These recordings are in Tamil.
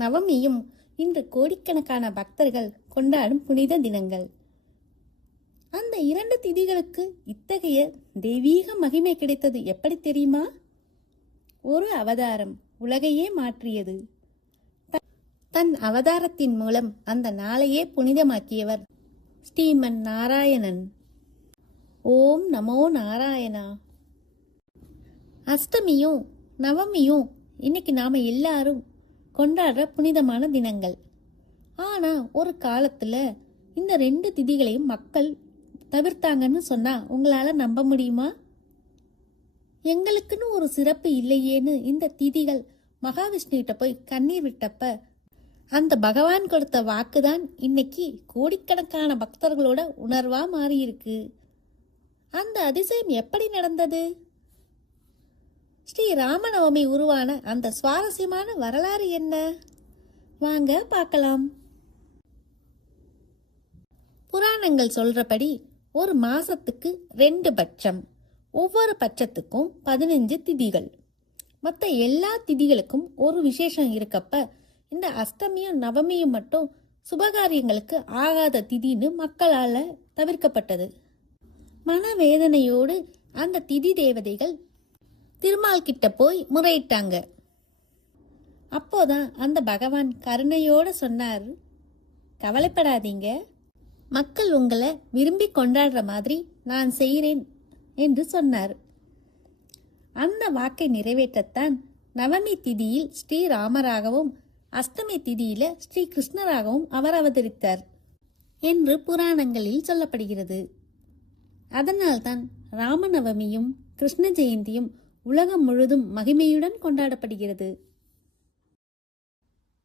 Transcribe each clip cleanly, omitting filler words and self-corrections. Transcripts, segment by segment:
நவமியும் இன்று கோடிக்கணக்கான பக்தர்கள் கொண்டாடும் புனித தினங்கள். அந்த 2 திதிகளுக்கு இத்தகைய தெய்வீக மகிமை கிடைத்தது எப்படி தெரியுமா? ஒரு அவதாரம் உலகையே மாற்றியது. தன் அவதாரத்தின் மூலம் அந்த நாளையே புனிதமாக்கியவர் ஸ்ரீமன் நாராயணன். ஓம் நமோ நாராயணா. அஷ்டமியும் நவமியும் இன்னைக்கு நாம எல்லாரும் கொண்டாடுற புனிதமான தினங்கள். ஆனா ஒரு காலத்துல இந்த 2 திதிகளையும் மக்கள் தவிர்த்தாங்கன்னு சொன்னா உங்களால நம்ப முடியுமா? எங்களுக்குன்னு ஒரு சிறப்பு இல்லையேன்னு இந்த திதிகள் மகாவிஷ்ணுகிட்ட போய் கண்ணீர் விட்டப்ப அந்த பகவான் கொடுத்த வாக்குதான் இன்னைக்கு கோடிக்கணக்கான பக்தர்களோட உணர்வா மாறியிருக்கு. அந்த அதிசயம் எப்படி நடந்தது? ஸ்ரீ ராமநவமி உருவான அந்த சுவாரஸ்யமான வரலாறு என்ன? வாங்க பார்க்கலாம். புராணங்கள் சொல்றபடி ஒரு மாசத்துக்கு 2 பட்சம், ஒவ்வொரு பட்சத்துக்கும் 15 திதிகள். மற்ற எல்லா திதிகளுக்கும் ஒரு விசேஷம் இருக்கப்ப இந்த அஷ்டமியும் நவமியும் மட்டும் சுபகாரியங்களுக்கு ஆகாத திதின்னு மக்களால தவிர்க்கப்பட்டது. மனவேதனையோடு அந்த திதி தேவதைகள் திருமால் கிட்ட போய் முறையிட்டாங்க. அப்போதான் அந்த பகவான் கருணையோட சொன்னார், கவலைப்படாதீங்க, மக்கள் உங்களை விரும்பி கொண்டாடுற மாதிரி நான் செய்கிறேன் என்று சொன்னார். அந்த வாக்கை நிறைவேற்றத்தான் நவமி திதியில் ஸ்ரீராமராகவும் அஷ்டமி திதியில ஸ்ரீ கிருஷ்ணராகவும் அவர் அவதரித்தார் என்று புராணங்களில் சொல்லப்படுகிறது. அதனால்தான் ராமநவமியும் கிருஷ்ண ஜெயந்தியும் உலகம் முழுதும் மகிமையுடன் கொண்டாடப்படுகிறது.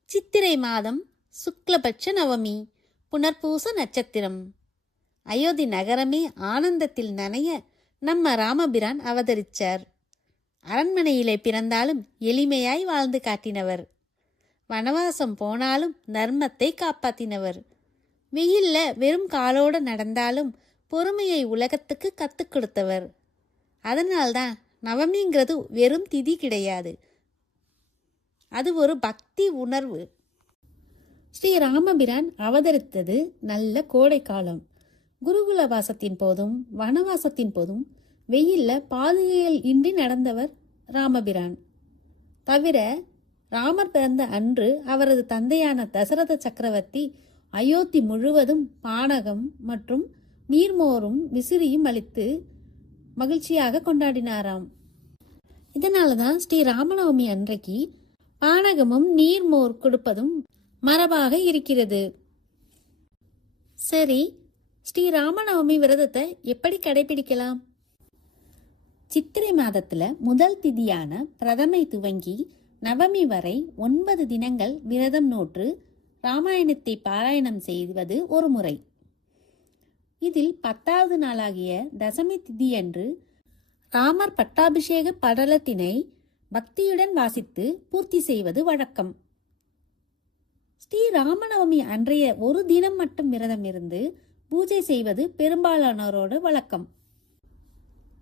சித்திரை மாதம் சுக்லபட்ச நவமி, புனர்பூச நட்சத்திரம். அயோத்தி நகரமே ஆனந்தத்தில் நனைய நம்ம ராமபிரான் அவதரிச்சார். அரண்மனையிலே பிறந்தாலும் எளிமையாய் வாழ்ந்து காட்டினவர். வனவாசம் போனாலும் தர்மத்தை காப்பாத்தினவர். வெயில்ல வெறும் காலோடு நடந்தாலும் பொறுமையை உலகத்துக்கு கத்துக் கொடுத்தவர். அதனால்தான் நவமிங்கிறது வெறும் திதி கிடையாது, அது ஒரு பக்தி உணர்வு. ஸ்ரீ ராமபிரான் அவதரித்தது நல்ல கோடை காலம். குருகுல வாசத்தின் போதும் வனவாசத்தின் போதும் வெயில்ல பாதுகைகள் இன்றி நடந்தவர் ராமபிரான். தவிர ராமர் பிறந்த அன்று அவரது தந்தையான தசரத சக்கரவர்த்தி அயோத்தி முழுவதும் பானகம் மற்றும் நீர்மோரும் விசிறியும் அளித்து மகிழ்ச்சியாக கொண்டாடினாராம். இதனாலதான் ஸ்ரீ ராமநவமி அன்றைக்கு பானகமும் நீர்மோர் கொடுப்பதும் மரபாக இருக்கிறது. சரி, ஸ்ரீ ராமநவமி விரதத்தை எப்படி கடைபிடிக்கலாம்? சித்திரை மாதத்துல முதல் திதியான பிரதமை துவங்கி நவமி வரை 9 தினங்கள் விரதம் நோற்று ராமாயணத்தை பாராயணம் செய்வது ஒரு முறை. இதில் 10வது நாளாகிய தசமி திதியன்று ராமர் பட்டாபிஷேக படலத்தினை பக்தியுடன் வாசித்து பூர்த்தி செய்வது வழக்கம். ஸ்ரீ ராமநவமி அன்றைய ஒரு தினம் மட்டும் விரதம் இருந்து பூஜை செய்வது பெரும்பாலானோரோட வழக்கம்.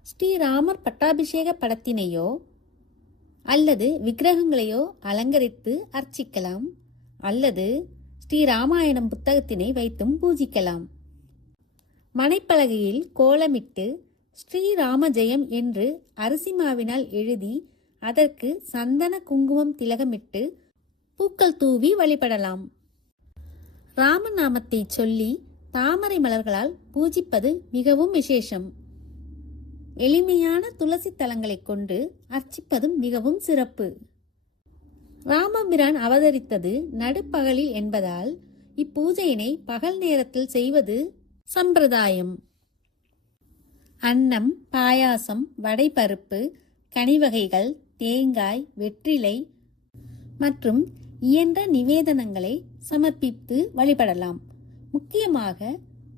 ஸ்ரீராமர் பட்டாபிஷேக படத்தினையோ அல்லது விக்கிரகங்களையோ அலங்கரித்து அர்ச்சிக்கலாம், அல்லது ஸ்ரீராமாயணம் புத்தகத்தினை வைத்தும் பூஜிக்கலாம். மனைப்பலகையில் கோலமிட்டு ஸ்ரீராம ஜெயம் என்று அரிசி மாவினால் எழுதி அதற்கு சந்தன குங்குமம் திலகமிட்டு பூக்கள் தூவி வழிபடலாம். ராமநாமத்தை சொல்லி தாமரை மலர்களால் பூஜிப்பது மிகவும் விசேஷம். எளிமையான துளசி தலங்களை கொண்டு அர்ச்சிப்பதும் மிகவும் சிறப்பு. ராமபிரான் அவதரித்தது நடுப்பகலில் என்பதால் இப்பூஜையினை பகல் நேரத்தில் செய்வது சம்பிரதாயம். அன்னம், பாயாசம், வடைபருப்பு, கனிவகைகள், தேங்காய், வெற்றிலை மற்றும் இயன்ற நிவேதனங்களை சமர்ப்பித்து வழிபடலாம். முக்கியமாக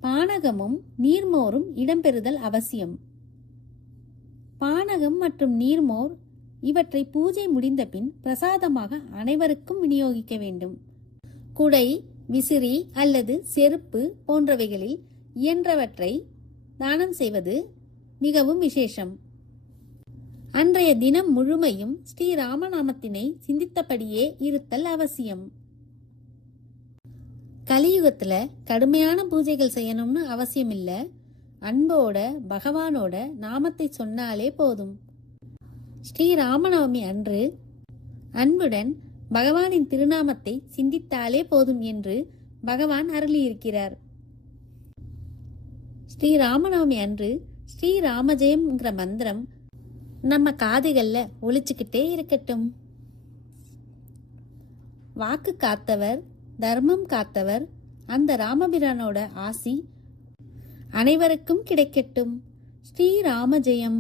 பானகமும் நீர்மோரும் இடம்பெறுதல் அவசியம். பானகம் மற்றும் நீர்மோர் இவற்றை பூஜை முடிந்த பின் பிரசாதமாக அனைவருக்கும் விநியோகிக்க வேண்டும். குடை, விசிறி அல்லது செருப்பு போன்றவைகளில் இயன்றவற்றை தானம் செய்வது மிகவும் விசேஷம். அன்றைய தினம் முழுமையும் ஸ்ரீராமநாமத்தினை சிந்தித்தபடியே இருத்தல் அவசியம். கலியுகத்துல கடுமையான பூஜைகள் செய்யணும்னு அவசியம் இல்லை. அன்போட பகவானோட நாமத்தை சொன்னாலே போதும். ஸ்ரீ ராமநவமி அன்று அன்புடன் பகவானின் திருநாமத்தை சிந்தித்தாலே போதும் என்று பகவான் அருளியிருக்கிறார். ஸ்ரீ ராமநவமி அன்று ஸ்ரீ ராமஜெயம்ங்கிற மந்திரம் நம்ம காதுகள்ல ஒலிச்சுக்கிட்டே இருக்கட்டும். வாக்கு காத்தவர், தர்மம் காத்தவர் அந்த ராமபிரானோட ஆசி அனைவருக்கும் கிடைக்கட்டும். ஸ்ரீ ராமஜெயம்.